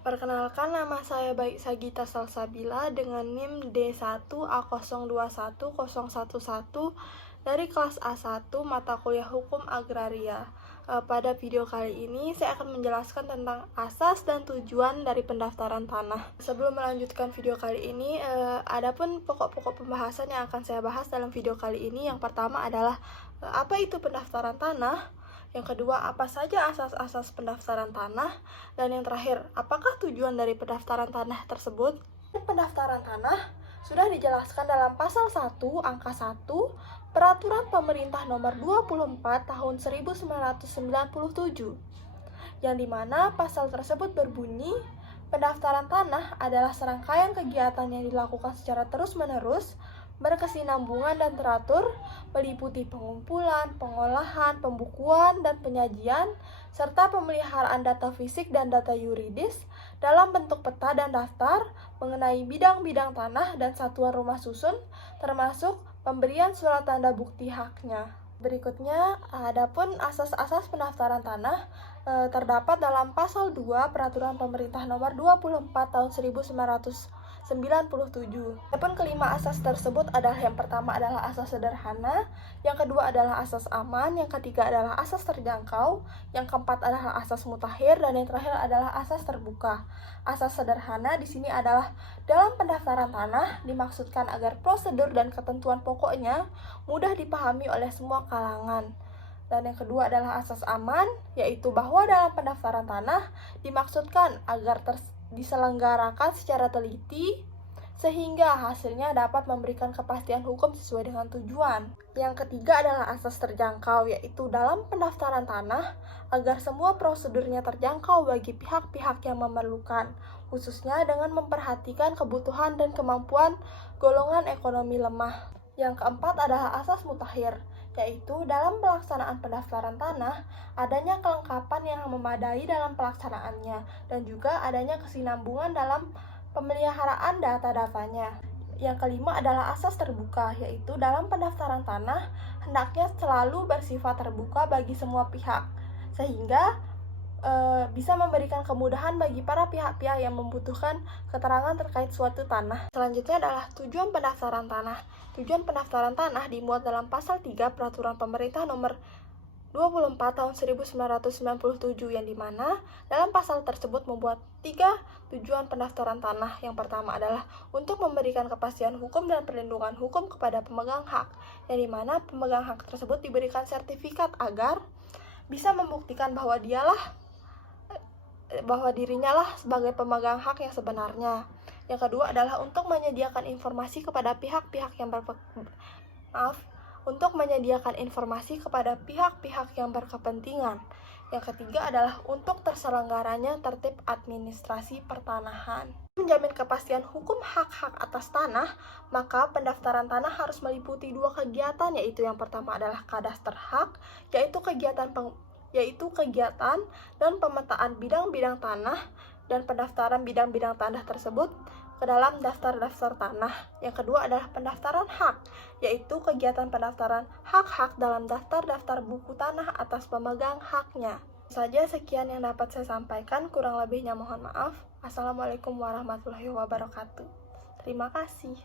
Perkenalkan, nama saya Baik Sagita Salsabila dengan NIM D1A021011 dari kelas A1 mata kuliah Hukum Agraria. Pada video kali ini saya akan menjelaskan tentang asas dan tujuan dari pendaftaran tanah. Sebelum melanjutkan video kali ini, adapun pokok-pokok pembahasan yang akan saya bahas dalam video kali ini. Yang pertama adalah apa itu pendaftaran tanah. Yang kedua, apa saja asas-asas pendaftaran tanah? Dan yang terakhir, apakah tujuan dari pendaftaran tanah tersebut? Pendaftaran tanah sudah dijelaskan dalam pasal 1 angka 1 Peraturan Pemerintah Nomor 24 Tahun 1997, yang dimana pasal tersebut berbunyi, pendaftaran tanah adalah serangkaian kegiatan yang dilakukan secara terus-menerus, berkesinambungan dan teratur, meliputi pengumpulan, pengolahan, pembukuan, dan penyajian, serta pemeliharaan data fisik dan data yuridis dalam bentuk peta dan daftar mengenai bidang-bidang tanah dan satuan rumah susun, termasuk pemberian surat tanda bukti haknya. Berikutnya, adapun asas-asas pendaftaran tanah terdapat dalam pasal 2 Peraturan Pemerintah Nomor 24 Tahun 1997. Adapun kelima asas tersebut adalah, yang pertama adalah asas sederhana, yang kedua adalah asas aman, yang ketiga adalah asas terjangkau, yang keempat adalah asas mutakhir, dan yang terakhir adalah asas terbuka. Asas sederhana di sini adalah dalam pendaftaran tanah dimaksudkan agar prosedur dan ketentuan pokoknya mudah dipahami oleh semua kalangan. Dan yang kedua adalah asas aman, yaitu bahwa dalam pendaftaran tanah dimaksudkan agar diselenggarakan secara teliti sehingga hasilnya dapat memberikan kepastian hukum sesuai dengan tujuan. Yang ketiga adalah asas terjangkau, yaitu dalam pendaftaran tanah agar semua prosedurnya terjangkau bagi pihak-pihak yang memerlukan, khususnya dengan memperhatikan kebutuhan dan kemampuan golongan ekonomi lemah. Yang keempat adalah asas mutakhir, yaitu dalam pelaksanaan pendaftaran tanah, adanya kelengkapan yang memadai dalam pelaksanaannya, dan juga adanya kesinambungan dalam pemeliharaan data-datanya. Yang kelima adalah asas terbuka, yaitu dalam pendaftaran tanah, hendaknya selalu bersifat terbuka bagi semua pihak, sehingga bisa memberikan kemudahan bagi para pihak-pihak yang membutuhkan keterangan terkait suatu tanah. Selanjutnya adalah tujuan pendaftaran tanah. Tujuan pendaftaran tanah dimuat dalam pasal 3 Peraturan Pemerintah Nomor 24 Tahun 1997, yang dimana dalam pasal tersebut membuat 3 tujuan pendaftaran tanah. Yang pertama adalah untuk memberikan kepastian hukum dan perlindungan hukum kepada pemegang hak, yang dimana pemegang hak tersebut diberikan sertifikat agar bisa membuktikan bahwa dirinya lah sebagai pemegang hak yang sebenarnya. Yang kedua adalah untuk menyediakan informasi kepada pihak-pihak yang berkepentingan. Yang ketiga adalah untuk terselenggaranya tertib administrasi pertanahan. Menjamin kepastian hukum hak-hak atas tanah, maka pendaftaran tanah harus meliputi 2 kegiatan, yaitu yang pertama adalah kadaster hak, yaitu kegiatan dan pemetaan bidang-bidang tanah dan pendaftaran bidang-bidang tanah tersebut ke dalam daftar-daftar tanah. Yang kedua adalah pendaftaran hak, yaitu kegiatan pendaftaran hak-hak dalam daftar-daftar buku tanah atas pemegang haknya. Saja sekian yang dapat saya sampaikan, kurang lebihnya mohon maaf. Assalamualaikum warahmatullahi wabarakatuh. Terima kasih.